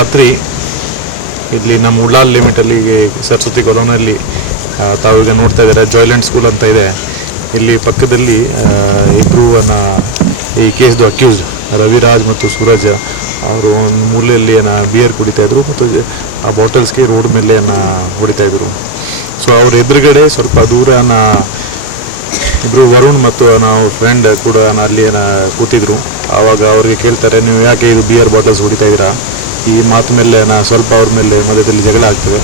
ರಾತ್ರಿ ಇಲ್ಲಿ ನಮ್ಮ ಉಳ್ಳಾಲ್ ಲಿಮಿಟಲ್ಲಿ ಸರಸ್ವತಿ ಕಾಲೋನಿಯಲ್ಲಿ ತಾವೀಗ ನೋಡ್ತಾ ಇದ್ದಾರೆ ಜಾಯ್ಲೆಂಟ್ ಸ್ಕೂಲ್ ಅಂತ ಇದೆ. ಇಲ್ಲಿ ಪಕ್ಕದಲ್ಲಿ ಇಬ್ಬರು ಈ ಕೇಸ್ದು ಅಕ್ಯೂಸ್ಡ್ ರವಿರಾಜ್ ಮತ್ತು ಸೂರಜ್ ಅವರು ಒಂದು ಮೂಲೆಯಲ್ಲಿ ಬಿಯರ್ ಕುಡಿತಾಯಿದ್ರು ಮತ್ತು ಆ ಬಾಟಲ್ಸ್ಗೆ ರೋಡ್ ಮೇಲೆ ಹೊಡಿತಾಯಿದ್ರು. ಸೊ ಅವ್ರ ಎದುರುಗಡೆ ಸ್ವಲ್ಪ ದೂರ ಇಬ್ಬರು ವರುಣ್ ಮತ್ತು ನಾವು ಫ್ರೆಂಡ್ ಕೂಡ ಅಲ್ಲಿ ಕೂತಿದ್ರು. ಆವಾಗ ಅವ್ರಿಗೆ ಕೇಳ್ತಾರೆ, ನೀವು ಯಾಕೆ ಇದು ಬಿಯರ್ ಬಾಟಲ್ಸ್ ಹೊಡಿತಾ ಇದ್ದೀರಾ? ಈ ಮಾತು ಮೇಲೆ ಸ್ವಲ್ಪ ಅವ್ರ ಮೇಲೆ ಮಧ್ಯದಲ್ಲಿ ಜಗಳ ಆಗ್ತದೆ.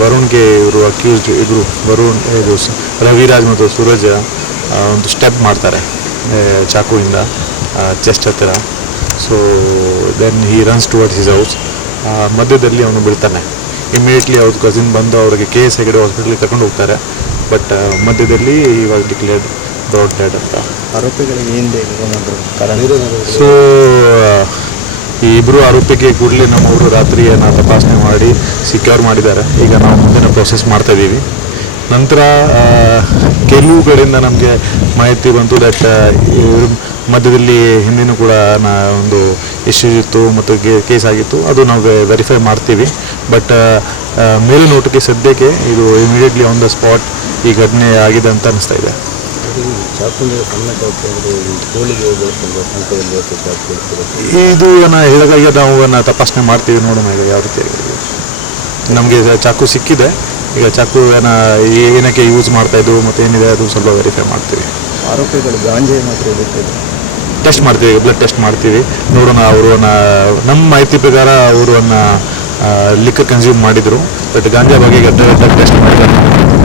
ವರುಣ್ಗೆ ಇವರು ಅಕ್ಯೂಸ್ಡ್ ಇಬ್ಬರು ಇದು ರವಿರಾಜ್ ಮತ್ತು ಸೂರಜ್ ಒಂದು ಸ್ಟೆಪ್ ಮಾಡ್ತಾರೆ ಚಾಕುವಿಂದ ಚೆಸ್ಟ್ ಹತ್ತಿರ. So then he runs towards his house. ಮಧ್ಯದಲ್ಲಿ ಅವನು ಬೀಳ್ತಾನೆ. ಇಮಿಡಿಯೇಟ್ಲಿ ಅವ್ರ ಕಸಿನ್ ಬಂದು ಅವರಿಗೆ KS ಹೆಗಡೆ ಹಾಸ್ಪಿಟಲ್ಗೆ ಕರ್ಕೊಂಡು ಹೋಗ್ತಾರೆ. ಬಟ್ ಮಧ್ಯದಲ್ಲಿ ಇವಾಗ ಡಿಕ್ಲೇರ್ಡ್ ಬ್ರಾಡ್ ಡೆಡ್ ಅಂತ. ಆರೋಪಿಗಳಿಗೆ ಹಿಂದೆ ಸೊ ಈ ಇಬ್ಬರು ಆರೋಪಿಗೆ ಕೂಡಲೇ ನಮ್ಮವರು ರಾತ್ರಿ ತಪಾಸಣೆ ಮಾಡಿ ಸಿಕ್ಯೂರ್ ಮಾಡಿದ್ದಾರೆ. ಈಗ ನಾವು ಮುಂದಿನ ಪ್ರೊಸೆಸ್ ಮಾಡ್ತಾ ಇದ್ದೀವಿ. ನಂತರ ಕೆಲವು ಕಡೆಯಿಂದ ನಮಗೆ ಮಾಹಿತಿ ಬಂತು ದಟ್ ಮಧ್ಯದಲ್ಲಿ ಹಿಂದಿನೂ ಕೂಡ ಒಂದು ಇಶ್ಯೂಸ್ ಇತ್ತು ಮತ್ತು ಕೇಸ್ ಆಗಿತ್ತು. ಅದು ನಾವು ವೆರಿಫೈ ಮಾಡ್ತೀವಿ. ಬಟ್ ಮೇಲ್ನೋಟಕ್ಕೆ ಸದ್ಯಕ್ಕೆ ಇದು ಇಮಿಡಿಯೇಟ್ಲಿ ಆನ್ ದ ಸ್ಪಾಟ್ ಈ ಘಟನೆ ಆಗಿದೆ ಅಂತ ಅನಿಸ್ತಾ ಇದೆ. ಇದು ಹೇಳೋಕ್ಕಾಗಿ ನಾವು ತಪಾಸಣೆ ಮಾಡ್ತೀವಿ, ನೋಡೋಣ ಈಗ ಯಾವ ರೀತಿ. ನಮಗೆ ಚಾಕು ಸಿಕ್ಕಿದೆ. ಈಗ ಚಾಕು ಏನಕ್ಕೆ ಯೂಸ್ ಮಾಡ್ತಾಯಿದ್ರು ಮತ್ತು ಏನಿದೆ ಅದು ಸ್ವಲ್ಪ ವೆರಿಫೈ ಮಾಡ್ತೀವಿ. ಆರೋಪಿಗಳು ಗಾಂಜಾ ಮಾತ್ರ ಟೆಸ್ಟ್ ಮಾಡ್ತೀವಿ, ಬ್ಲಡ್ ಟೆಸ್ಟ್ ಮಾಡ್ತೀವಿ, ನೋಡೋಣ. ಅವರು ನಮ್ಮ ಮಾಹಿತಿ ಪ್ರಕಾರ ಅವರು ಲಿಕ್ಕರ್ ಕನ್ಸ್ಯೂಮ್ ಮಾಡಿದರು. ಬಟ್ ಗಾಂಜಾ ಬಗ್ಗೆ ಟೆಸ್ಟ್ ಮಾಡಿದ್ದಾರೆ.